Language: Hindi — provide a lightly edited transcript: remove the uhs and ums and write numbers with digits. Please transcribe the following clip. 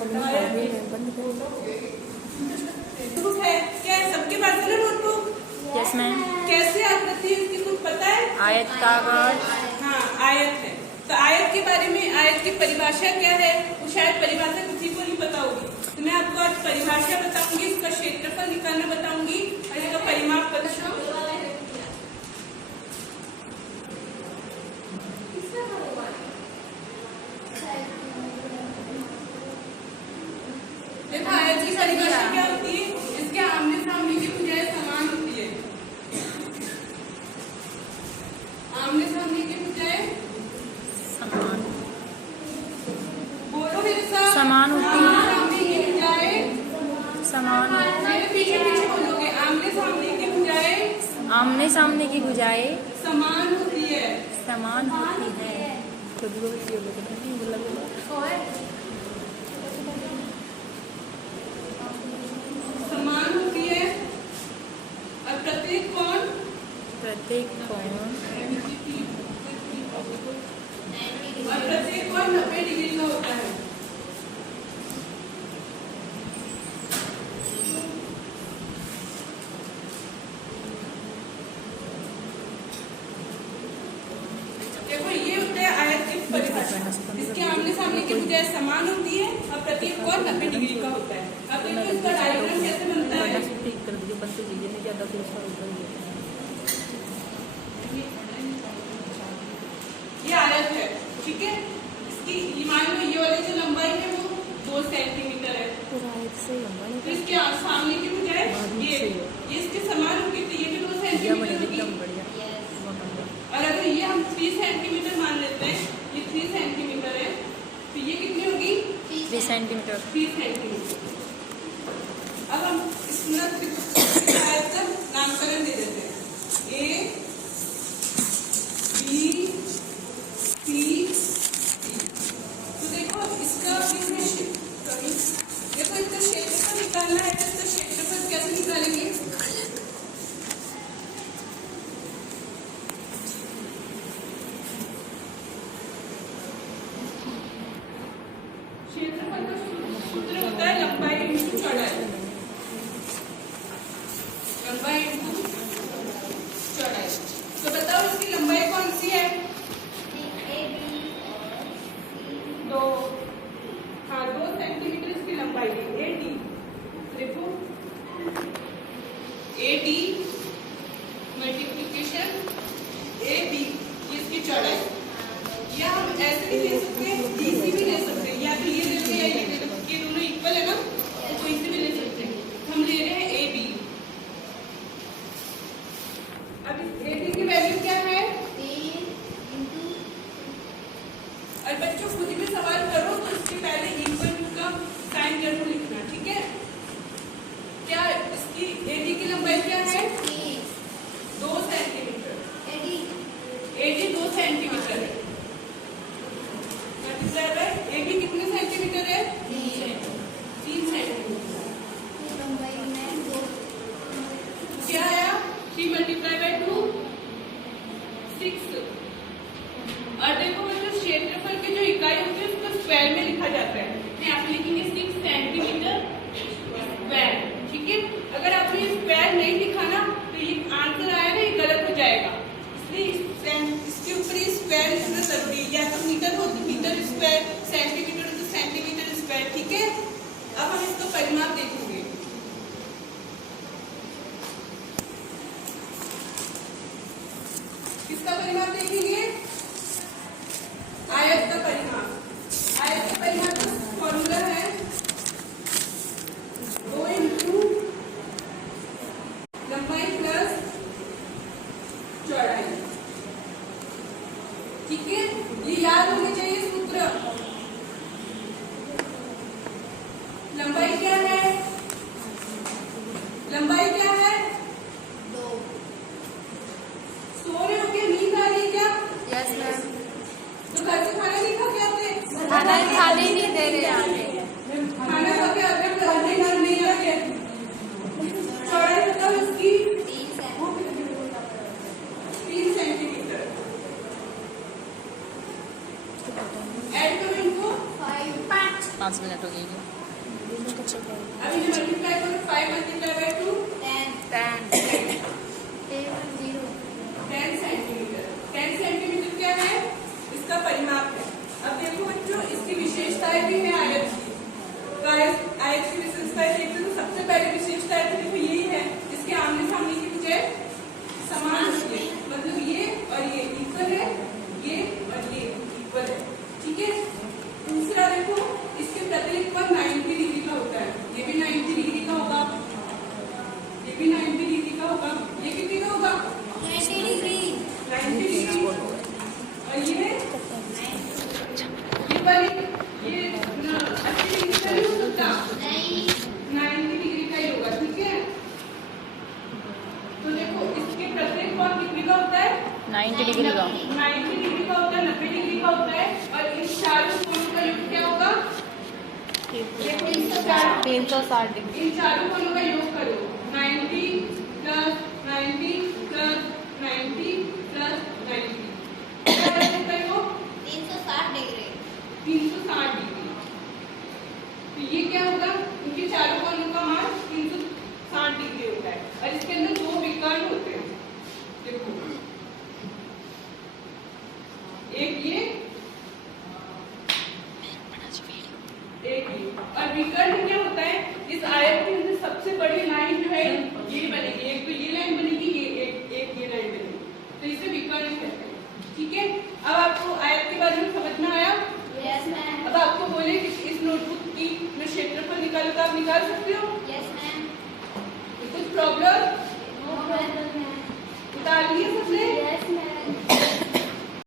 बुक है क्या? सबके पास है नोटबुक? Yes ma'am. कैसे आकृति है इसकी कुछ पता है? आयताकार। हाँ, आयत है। तो आयत के बारे में, आयत की परिभाषा क्या है वो शायद परिभाषा किसी को नहीं पता होगी। तो मैं आपको आज परिभाषा बताऊंगी, इसका क्षेत्रफल निकालना बताऊंगी और इसका परिमाप बताऊंगी। देखो आयत की परिभाषा क्या होती है? इसके आमने सामने की भुजाएं समान होती है। आमने सामने की भुजाएं समान। बोलो मेरे साथ। समान होती है। सामने की भुजाएं समान। मेरे पीछे पीछे बोलोगे। आमने सामने की भुजाएं आमने सामने की भुजाएं समान होती है। समान होती है। समान होती है और प्रत्येक कोण 90 डिग्री का होता है। देखो ये होता है आयत की परिभाषा। इसके आमने सामने की भुजाएं समान होती है और प्रत्येक कोण 90 डिग्री का होता है। अब देखो इसका डायग्राम कैसे बनता है। ये आयत है, ठीक है। इसकी मान लो ये वाली जो लंबाई है वो 2 सेंटीमीटर है। तो इसके सामने की बजाय ये इसके समान होगी तो ये भी 2 सेंटीमीटर होगी। और अगर ये हम 3 सेंटीमीटर मान लेते हैं, ये 3 सेंटीमीटर है, तो ये कितनी होगी? 3 सेंटीमीटर। 3 सेंटीमीटर। अब हम इसमें आयत का नामकरण दे देते हैं। A B C D। तो देखो इसका देखो इसका क्षेत्रफल निकालना है। तो इसका क्षेत्रफल कैसे निकालेंगे? क्षेत्रफल का सूत्र होता है लंबाई इंटू चौड़ाई। लंबाई इंटू चौड़ाई। तो बताओ इसकी लंबाई कौन सी है? 2 सेंटीमीटर इसकी लंबाई है। AD देखो AD मल्टीप्लिकेशन AB इसकी चौड़ाई। या हम ऐसे भी ले सकते हैं, DC भी ले सकते हैं, या तो ये ले लो या ये ले लो, ये दोनों इक्वल है ना, तो कोई से भी ले सकते हैं। हम ले रहे हैं AB। अब इस AB की वैल्यू क्या है? और बच्चों खुद भी सवाल करो तो इसके पहले इक्वल टू का साइन जरूर लिखना, ठीक है। क्या इसकी AD की लंबाई क्या है? 2 सेंटीमीटर। AD 2 सेंटीमीटर है। AB कितने सेंटीमीटर है? 3 सेंटीमीटर। क्या आया? 3 × 2 6। और देखो बच्चों क्षेत्रफल की जो इकाई होती है उसको स्क्वायर में लिखा जाता है। यहाँ पे लिखेंगे 6 सेंटीमीटर स्क्वायर, ठीक है। अगर आपने स्क्वायर नहीं लिखा ना तो ये आंसर आया ना, ये गलत हो जाएगा। इसलिए इसके ऊपर ये स्क्वायर लिखना जरूरी है। या तो मीटर हो तो मीटर स्क्वायर, सेंटीमीटर हो तो सेंटीमीटर स्क्वायर, ठीक है। अब हम इसका परिमाप देखेंगे। किसका परिमाप देखेंगे? आयत का परिमाप। आयत का परिमाप का फॉर्मूला है 2 इंटू लंबाई प्लस चौड़ाई, ठीक है। ये याद होने चाहिए सूत्र। लंबाई क्या है? लंबाई क्या है? 2। सो रहे हो क्या? नींद आ रही है क्या? Yes ma'am. तो घर से खाना नहीं खा के आते? खाना खाने नहीं दे रहे आगे। खाना खा के आते घर नहीं आते। चौड़ाई बताओ इसकी? 3 सेंटीमीटर। ऐड करो इनको 5 5 मिनट हो गई है। अब इन्हें मल्टीप्लाई करो, 5 मल्टीप्लाई बाय 2 10 सेंटीमीटर। 10 सेंटीमीटर क्या है? इसका परिमाप है। अब देखो बच्चों, इसकी विशेषताएं भी है आयत की। तो आयत की विशेषताएं देखते हैं तो सबसे पहले विशेषताएं तो देखो यही है, इसके आमने सामने की भुजाएं समान होती है, मतलब ये और ये इक्वल है, ये और ये इक्वल है, ठीक है। दूसरा देखो, इसके प्रतिलिप पर 90 डिग्री का होता है, ये भी 90 डिग्री का होगा, ये भी 90 डिग्री का होगा, ये कितने का होगा? 90 डिग्री। और ये पर ये 80 डिग्री का नहीं हो सकता, 90 डिग्री का ही होगा, ठीक है। तो देखो, इसके प्रत्येक कोण कितने का होता है? 90 डिग्री का। 90 डिग्री का होता है, 90 डिग्री का होता है। और इन चारों कोणों का योग क्या होगा? देखो, 360 डिग्री। इन चारों कोणों का योग करो, 90 प्लस 90 प्लस 90 प्लस 90 क्या होता है? वो 360 डिग्री। तो ये क्या होगा? इनके चारों कोणों का मान 360 डिग्री होता है। और इसके अंदर दो विकर्ण होते हैं, देखो, एक ये और विकर्ण क्या होता है? इस आयत के अंदर सबसे बड़ी लाइन जो है ये बनेगी, एक तो ये लाइन बनेगी, ये एक ये लाइन बनेगी, तो इसे विकर्ण कहते हैं, ठीक है। अब आपको